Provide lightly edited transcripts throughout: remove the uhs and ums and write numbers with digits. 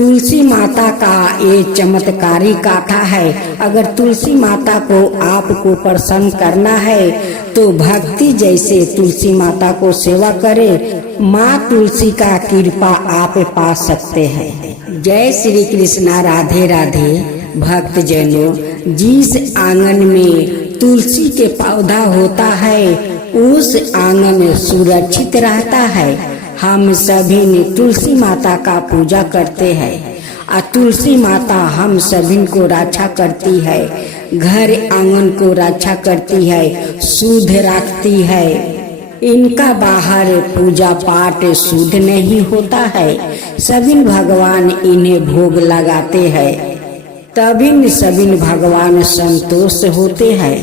तुलसी माता का ये चमत्कारी गाथा है। अगर तुलसी माता को आपको प्रसन्न करना है तो भक्ति जैसे तुलसी माता को सेवा करे, माँ तुलसी का कृपा आप पा सकते हैं। जय श्री कृष्णा, राधे राधे। भक्त जनों, जिस आंगन में तुलसी के पौधा होता है उस आंगन सुरक्षित रहता है। हम सभी ने तुलसी माता का पूजा करते हैं और तुलसी माता हम सभी को रक्षा करती है, घर आंगन को रक्षा करती है, शुद्ध रखती है। इनका बाहर पूजा पाठ शुद्ध नहीं होता है, सभी भगवान इन्हें भोग लगाते हैं, तभी सभी भगवान संतोष होते हैं।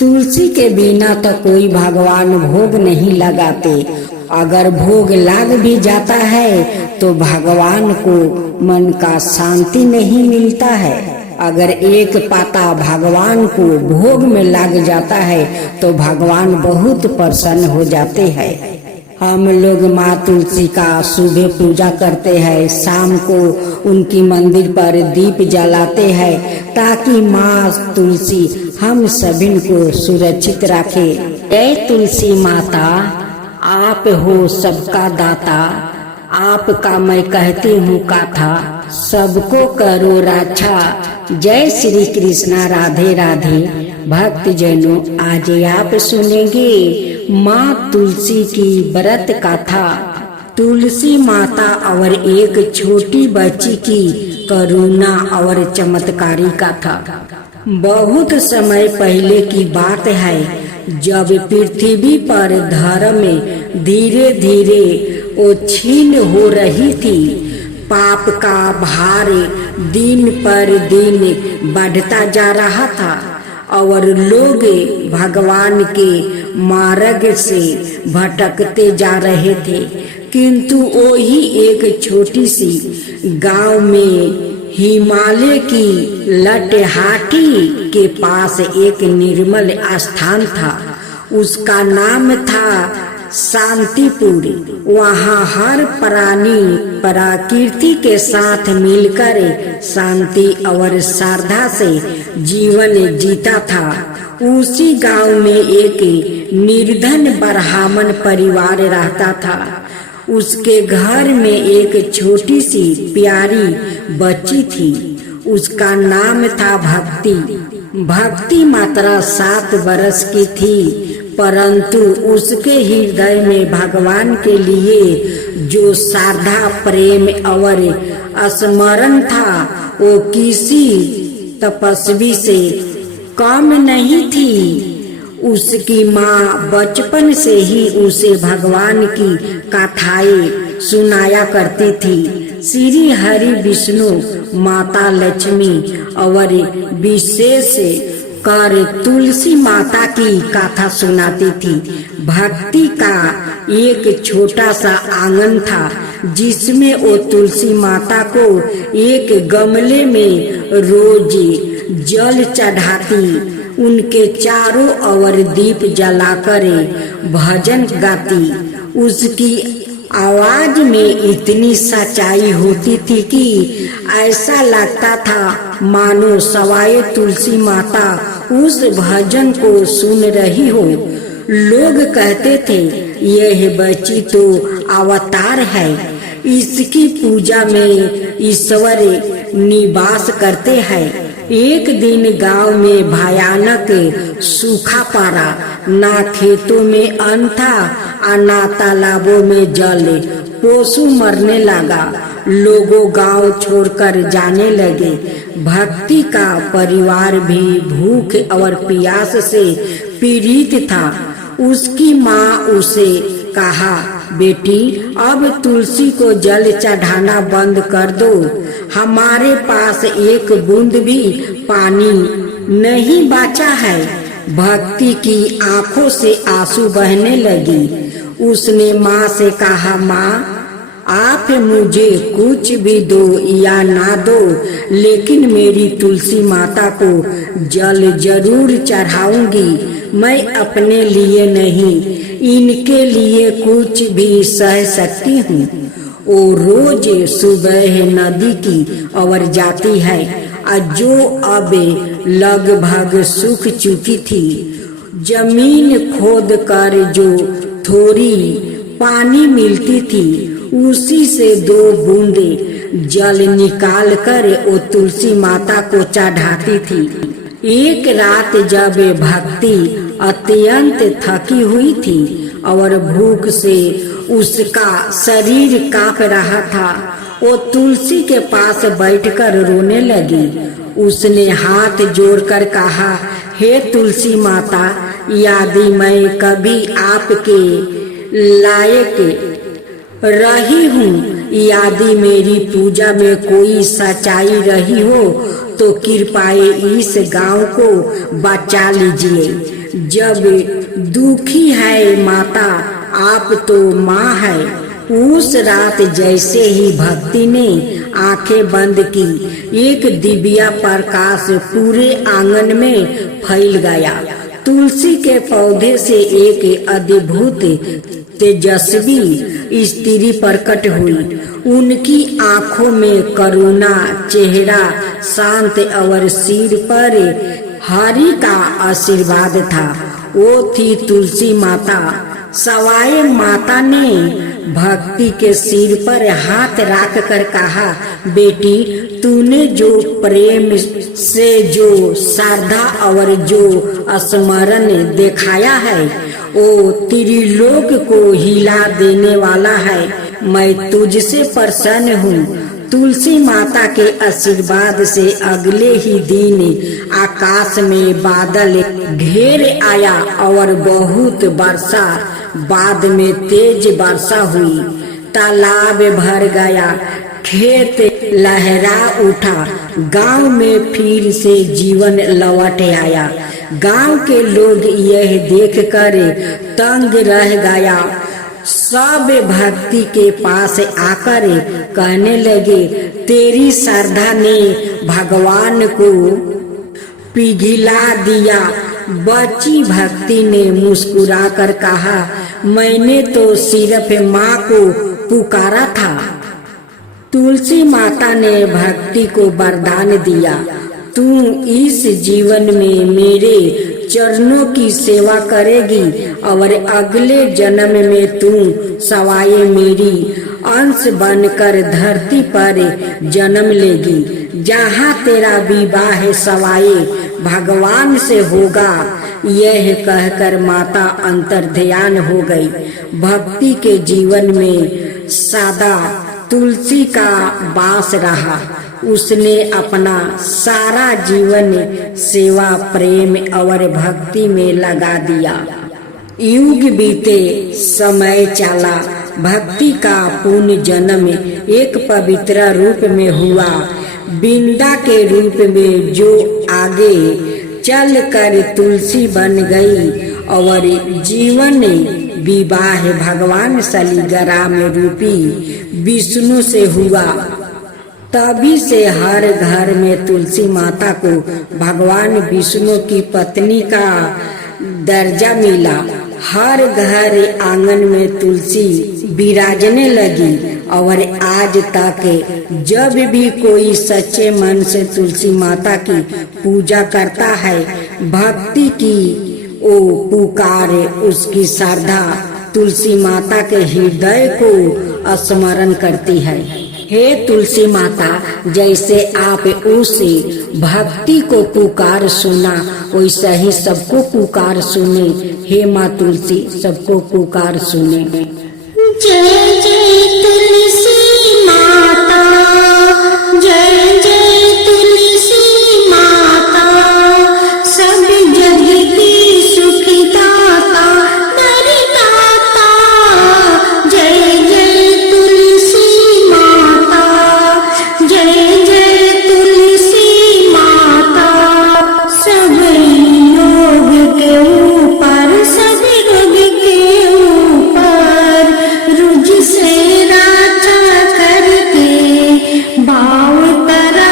तुलसी के बिना तो कोई भगवान भोग नहीं लगाते। अगर भोग लग भी जाता है तो भगवान को मन का शांति नहीं मिलता है। अगर एक पाता भगवान को भोग में लग जाता है तो भगवान बहुत प्रसन्न हो जाते हैं। हम लोग माँ तुलसी का सुबह पूजा करते हैं, शाम को उनकी मंदिर पर दीप जलाते हैं ताकि माँ तुलसी हम सभी को सुरक्षित रखे। जय तुलसी माता, आप हो सबका दाता, आपका मैं कहती हूँ गाथा, सबको करो रक्षा। जय श्री कृष्णा, राधे राधे। भक्त जनों, आज आप सुनेंगे माँ तुलसी की व्रत कथा। तुलसी माता और एक छोटी बच्ची की करुणा और चमत्कारी कथा। बहुत समय पहले की बात है, जब पृथ्वी पर धर्म में धीरे धीरे ओछीन हो रही थी। पाप का भार दिन पर दिन बढ़ता जा रहा था और लोग भगवान के मार्ग से भटकते जा रहे थे। किंतु वही एक छोटी सी गांव में हिमालय की लटहाटी के पास एक निर्मल स्थान था। उसका नाम था शांतिपुर। वहाँ हर प्राणी प्रकृति के साथ मिलकर शांति और श्रद्धा से जीवन जीता था। उसी गांव में एक निर्धन ब्राह्मण परिवार रहता था। उसके घर में एक छोटी सी प्यारी बच्ची थी। उसका नाम था भक्ति। भक्ति मात्र 7 वर्ष की थी, परंतु उसके हृदय में भगवान के लिए जो श्रद्धा, प्रेम और स्मरण था वो किसी तपस्वी से कम नहीं थी। उसकी माँ बचपन से ही उसे भगवान की कथाएं सुनाया करती थी। श्री हरि, विष्णु, माता लक्ष्मी और विशेष कर तुलसी माता की कथा सुनाती थी। भक्ति का एक छोटा सा आंगन था जिसमें वो तुलसी माता को एक गमले में रोज जल चढ़ाती, उनके चारों ओर दीप जलाकर भजन गाती। उसकी आवाज में इतनी सच्चाई होती थी कि ऐसा लगता था मानो सवाए तुलसी माता उस भजन को सुन रही हो। लोग कहते थे यह बच्ची तो अवतार है, इसकी पूजा में ईश्वर निवास करते हैं। एक दिन गांव में भयानक सूखा पड़ा। ना खेतों में अन्न था, ना तालाबों में जल। पशु मरने लगा। लोगों गांव छोड़कर जाने लगे। भक्ति का परिवार भी भूख और प्यास से पीड़ित था। उसकी माँ उसे कहा, बेटी अब तुलसी को जल चढ़ाना बंद कर दो, हमारे पास एक बूंद भी पानी नहीं बचा है। भक्ति की आंखों से आंसू बहने लगी। उसने माँ से कहा, माँ आप मुझे कुछ भी दो या ना दो, लेकिन मेरी तुलसी माता को जल जरूर चढ़ाऊंगी। मैं अपने लिए नहीं, इनके लिए कुछ भी सह सकती हूँ। वो रोज सुबह नदी की ओर जाती है, जो अब लगभग सूख चुकी थी। जमीन खोद कर जो थोड़ी पानी मिलती थी, उसी से 2 बूंदे जल निकाल कर वो तुलसी माता को चढ़ाती थी। एक रात जब भक्ति अत्यंत थकी हुई थी और भूख से उसका शरीर कांप रहा था, वो तुलसी के पास बैठकर रोने लगी। उसने हाथ जोड़कर कहा, हे तुलसी माता, यदि मैं कभी आपके लायक रही हूँ, यदि मेरी पूजा में कोई सच्चाई रही हो, तो कृपया इस गांव को बचा लीजिए। जब दुखी है माता, आप तो माँ है। उस रात जैसे ही भक्ति ने आंखें बंद की, एक दिव्या प्रकाश पूरे आंगन में फैल गया। तुलसी के पौधे से एक अद्भुत तेजस्वी स्त्री प्रकट हुई। उनकी आंखों में करुणा, चेहरा शांत और सिर पर हरि का आशीर्वाद था। वो थी तुलसी माता। सवाई माता ने भक्ति के सिर पर हाथ रख कर कहा, बेटी, तूने जो प्रेम से, जो श्रद्धा और जो स्मरण दिखाया है, वो त्रिलोक को हिला देने वाला है। मैं तुझसे प्रसन्न हूँ। तुलसी माता के आशीर्वाद से अगले ही दिन आकाश में बादल घेर आया और बहुत वर्षा, बाद में तेज वर्षा हुई। तालाब भर गया, खेत लहरा उठा, गांव में फिर से जीवन लौट आया। गांव के लोग यह देखकर तंग रह गया। सब भक्ति के पास आकर कहने लगे, तेरी श्रद्धा ने भगवान को पिघला दिया। बच्ची भक्ति ने मुस्कुराकर कहा, मैंने तो सिर्फ माँ को पुकारा था। तुलसी माता ने भक्ति को वरदान दिया, तू इस जीवन में मेरे चरणों की सेवा करेगी और अगले जन्म में तू सवाए मेरी अंश बनकर धरती पर जन्म लेगी। जहाँ तेरा विवाह सवाए भगवान से होगा। यह कहकर माता अंतर्ध्यान हो गई। भक्ति के जीवन में सदा तुलसी का वास रहा। उसने अपना सारा जीवन सेवा, प्रेम और भक्ति में लगा दिया। युग बीते, समय चला, भक्ति का पुण्य जन्म एक पवित्र रूप में हुआ। बिंदा के रूप में जो आगे चल कर तुलसी बन गई और जीवन विवाह भगवान शालिग्राम रूपी विष्णु से हुआ। तभी से हर घर में तुलसी माता को भगवान विष्णु की पत्नी का दर्जा मिला। हर घर आंगन में तुलसी विराजने लगी और आज तक जब भी कोई सच्चे मन से तुलसी माता की पूजा करता है, भक्ति की ओ पुकार, उसकी श्रद्धा तुलसी माता के हृदय को स्मरण करती है। हे तुलसी माता, जैसे आप उस भक्ति को पुकार सुना, वैसा ही सबको पुकार सुने। हे माँ तुलसी, सबको पुकार सुने। जय जय तुलसी माता, जय जय तुलसी माता, सब जग की सुखदाता दरिदाता। जय जय तुलसी माता, जय जय तुलसी माता, सब योग के ऊपर, सब रोग के ऊपर रुझ से राजा करके भाव तरा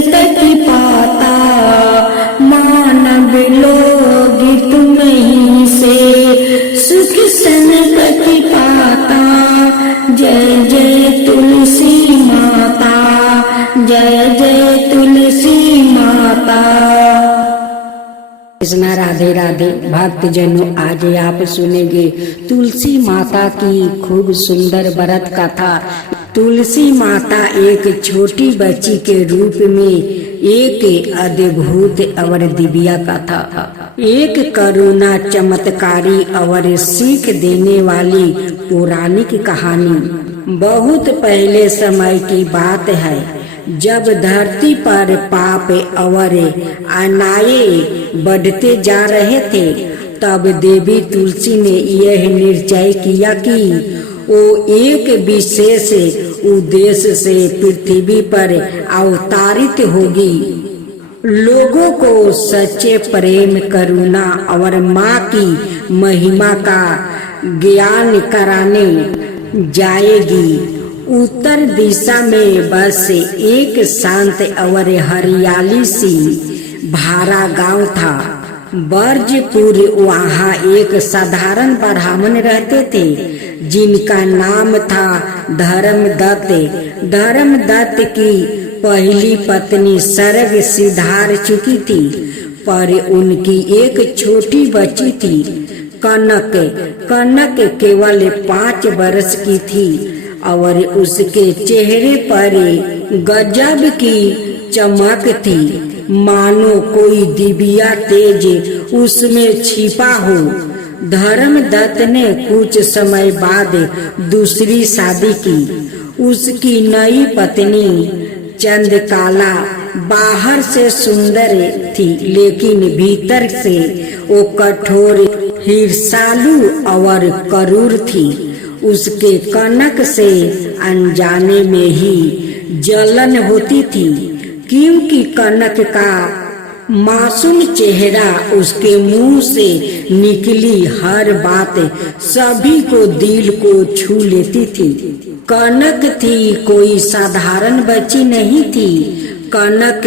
संतति पाता, मानव लोग तुम्हीं से सुख संतति पाता। जय जय तुलसी माता, जय जय तुलसी माता। कृष्णा राधे राधे। भक्तजनों, आज आप सुनेंगे तुलसी माता की खूब सुंदर व्रत कथा। तुलसी माता एक छोटी बच्ची के रूप में एक अद्भुत और दिव्या कथा, एक करुणा चमत्कारी और सीख देने वाली पौराणिक कहानी। बहुत पहले समय की बात है, जब धरती पर पाप और अन्याय बढ़ते जा रहे थे, तब देवी तुलसी ने यह निश्चय किया कि वो एक विशेष उद्देश्य से पृथ्वी पर अवतारित होगी। लोगों को सच्चे प्रेम, करुणा और माँ की महिमा का ज्ञान कराने जाएगी। उत्तर दिशा में बस एक शांत और हरियाली सी भारा गांव था, बर्जपुर। वहाँ एक साधारण ब्राह्मण रहते थे, जिनका नाम था धर्मदत्त। धर्मदत्त की पहली पत्नी सर्ग सिधार चुकी थी, पर उनकी एक छोटी बच्ची थी, कनक। कनक केवल 5 वर्ष की थी और उसके चेहरे पर गजब की चमक थी, मानो कोई दिव्या तेज उसमें छिपा हो। धर्मदत्त ने कुछ समय बाद दूसरी शादी की। उसकी नई पत्नी चंद्रकला बाहर से सुंदर थी, लेकिन भीतर से वो कठोर, ईर्ष्यालु और क्रूर थी। उसके कनक से अनजाने में ही जलन होती थी, क्योंकि कनक का मासूम चेहरा, उसके मुंह से निकली हर बात सभी को दिल को छू लेती थी। कनक थी कोई साधारण बच्ची नहीं थी। कनक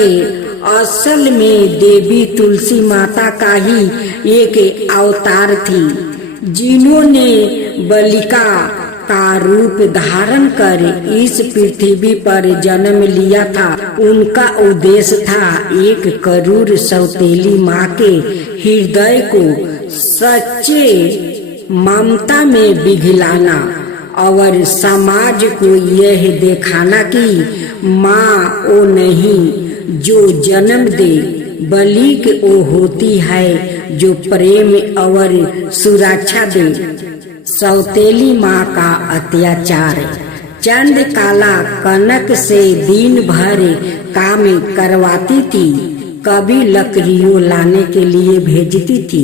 असल में देवी तुलसी माता का ही एक अवतार थी, जिन्होंने बालिका का रूप धारण कर इस पृथ्वी पर जन्म लिया था। उनका उद्देश्य था एक क्रूर सौतेली माँ के हृदय को सच्चे ममता में पिघलाना और समाज को यह दिखाना कि माँ वो नहीं जो जन्म दे, बल्कि वो होती है जो प्रेम और सुरक्षा दे। सौतेली माँ का अत्याचार। चंद्रकला कनक से दिन भर काम करवाती थी, कभी लकड़ियों लाने के लिए भेजती थी,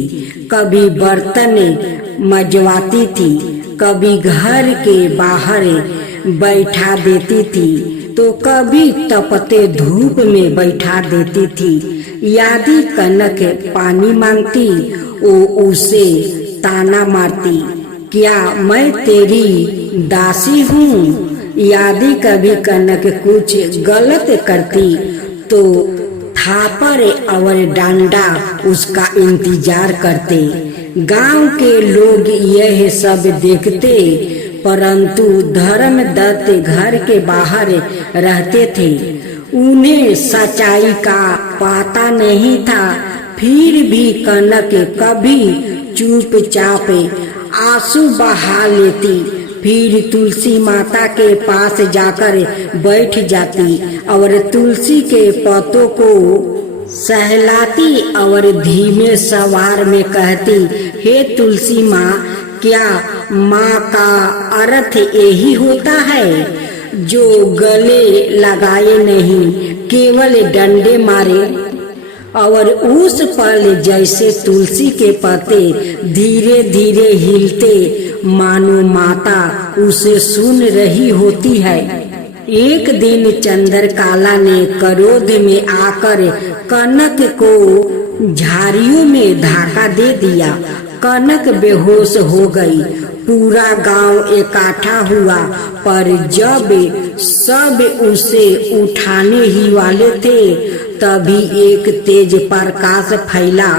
कभी बर्तन मजवाती थी, कभी घर के बाहर बैठा देती थी, तो कभी तपते धूप में बैठा देती थी। यदि कनक पानी मांगती, वो उसे ताना मारती, क्या मैं तेरी दासी हूँ? यदि कभी कनक कुछ गलत करती तो थापर और डंडा उसका इंतजार करते। गांव के लोग यह सब देखते, परंतु धर्मदत्त घर के बाहर रहते थे, उन्हें सच्चाई का पता नहीं था। फिर भी कनक कभी चुपचाप आंसू बहा लेती, फिर तुलसी माता के पास जाकर बैठ जाती और तुलसी के पत्तों को सहलाती और धीमे सवार में कहती, हे तुलसी माँ, क्या माँ का अर्थ यही होता है जो गले लगाए नहीं, केवल डंडे मारे? और उस पल जैसे तुलसी के पत्ते धीरे धीरे हिलते, मानो माता उसे सुन रही होती है। एक दिन चंद्रकला ने क्रोध में आकर कनक को झाड़ियों में धक्का दे दिया। कनक बेहोश हो गई। पूरा गांव इकट्ठा हुआ, पर जब सब उसे उठाने ही वाले थे तभी एक तेज प्रकाश फैला।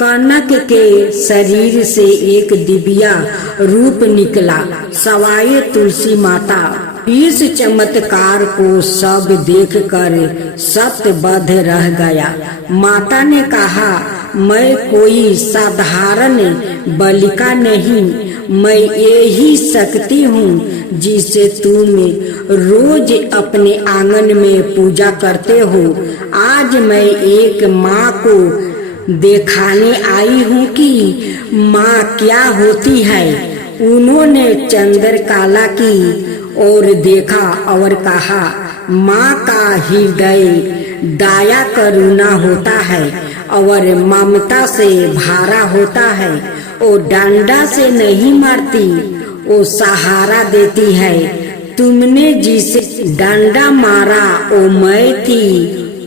कनक के शरीर से एक दिव्या रूप निकला, सवाए तुलसी माता। इस चमत्कार को सब देखकर सतबद्ध रह गया। माता ने कहा, मैं कोई साधारण बालिका नहीं, मैं यही शक्ति हूँ जिसे तुम रोज अपने आंगन में पूजा करते हो। आज मैं एक माँ को दिखाने आई हूँ कि माँ क्या होती है। उन्होंने चंद्रकला की और देखा और कहा, माँ का हृदय दया करुणा होता है और ममता से भरा होता है। वो डंडा से नहीं मारती, वो सहारा देती है। तुमने जिसे डंडा मारा वो मैं थी,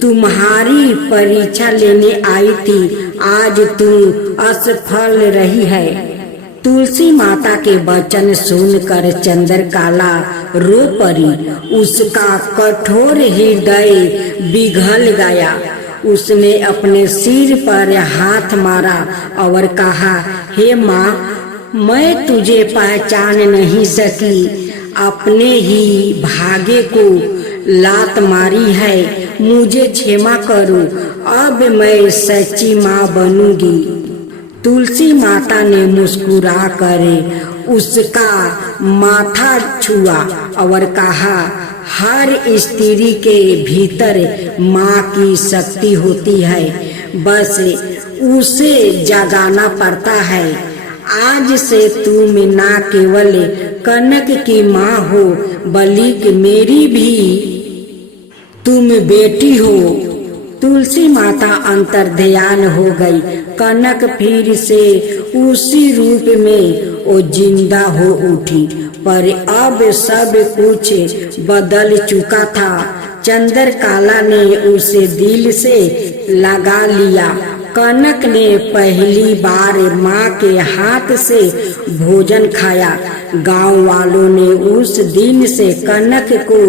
तुम्हारी परीक्षा लेने आई थी। आज तुम असफल रही है। तुलसी माता के वचन सुनकर चंद्रकला रो पड़ी। उसका कठोर हृदय पिघल गया। उसने अपने सिर पर हाथ मारा और कहा, हे माँ, मैं तुझे पहचान नहीं सकी। अपने ही भाग्य को लात मारी है, मुझे क्षमा करो। अब मैं सच्ची माँ बनूंगी। तुलसी माता ने मुस्कुरा कर उसका माथा छुआ और कहा, हर स्त्री के भीतर माँ की शक्ति होती है, बस उसे जगाना पड़ता है। आज से तुम न केवल कनक की माँ हो, बल्कि मेरी भी तुम बेटी हो। तुलसी माता अंतर्ध्यान हो गई। कनक फिर से उसी रूप में वो जिंदा हो उठी, पर अब सब कुछ बदल चुका था। चंद्रकला ने उसे दिल से लगा लिया। कनक ने पहली बार माँ के हाथ से भोजन खाया। गांव वालों ने उस दिन से कनक को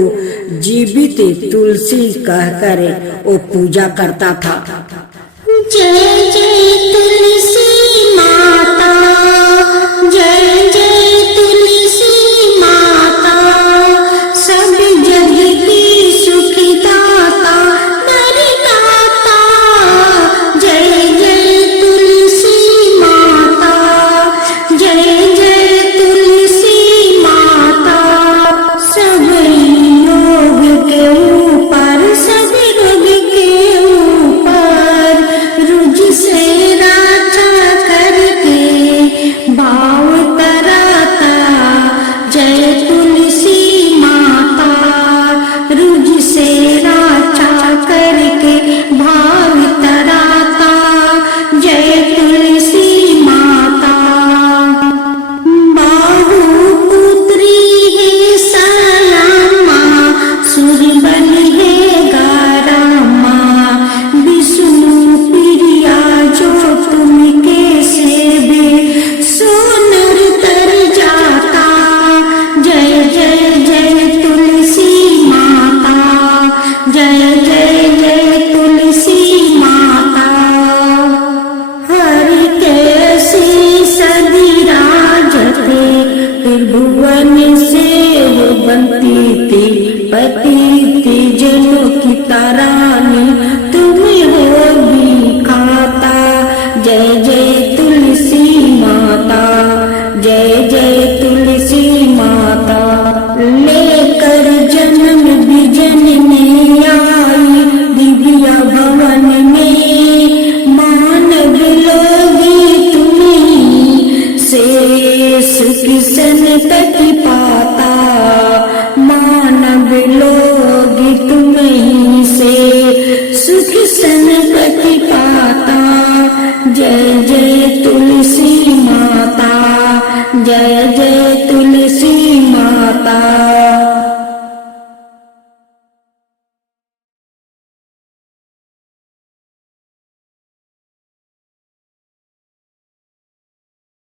जीवित तुलसी कहकर वो पूजा करता था। जय जय तुलसी माता, जय जय तुलसी माता, सब जग की सुखदाता वरदाता। जय जय तुलसी माता, जय जय तुलसी माता, सब रोग के ऊपर, सब रोग के ऊपर रुझ से राजा करके भाव तराता। जय तुलसी माता, रुझ से राजा करके भाव तराता। जय तुलसी माता, बाहु पुत्री है सलामा, सुरबल है गारामा, विष्णु प्रिया जो तुमके सेवे सोनर तर जाता। जय जय जय तुलसी माता, जय जय जय तुलसी माता। हरि कैसी सदी राजते, त्रिभुवन से वो बनती थी। पति थी जनों की तारानी, तुम हो भी खाता। जय जय तुलसी माता, जय जय तुलसी माता। लेकर जन्म बिजन में आई दिव्या भवन में, मानव लोगी तुम्हीं से सुख संतति पाता। मानव लोगी तुम्हीं से सुख संतति पाता। जय जय तुलसी माता, जय जय